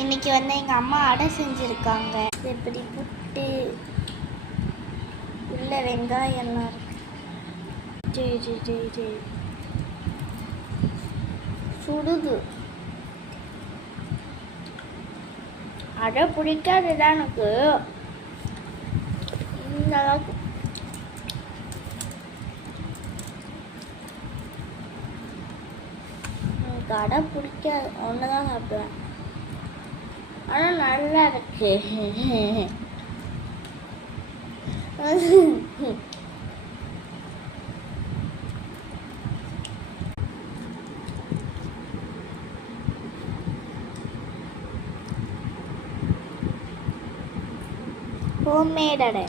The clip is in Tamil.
இன்னைக்கு வந்து எங்கள் அம்மா அடை செஞ்சுருக்காங்க. இப்படி புட்டு உள்ள வெங்காயம்லாம் இருக்கு. சுடுது. அடை பிடிக்காதுதான் எனக்கு. இந்த அளவுக்கு எனக்கு அடை பிடிக்காது. ஒன்று தான் சாப்பிடுவேன். ஆனால் நல்லா இருக்கு. ஹோம்மேட் அடை.